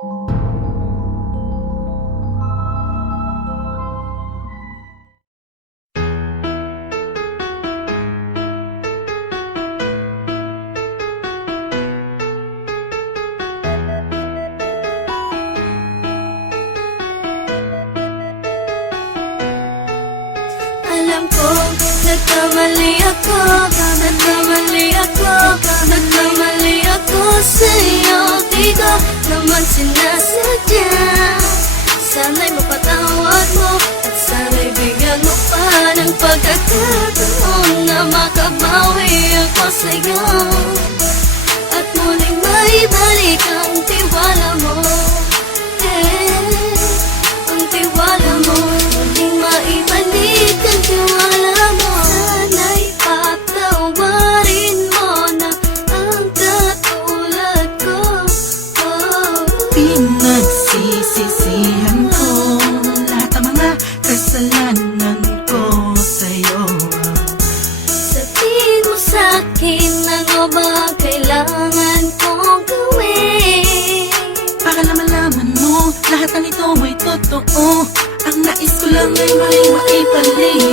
Alam ko, nagkamali ako, nagkamali ako, nagkamali ako sa'yo. Di ko naman sinasadya. Sana'y mapatawad mo at sana'y bigyan mo pa ng pagkakataon na makabawi ako sa'yo at muling maibalik ang tiwala mo. Ang tiwala mo, muling maibalik ang tiwala mo. Sana'y patawarin mo na ang katulad ko. Pinagsisisihan ko lahat ng mga kasalanan ko sa'yo. Sabihin mo sa'kin ano ba kailangan kong gawin Para malaman mo lahat ng ito ay totoo. Ang nais ko lang ay maibalik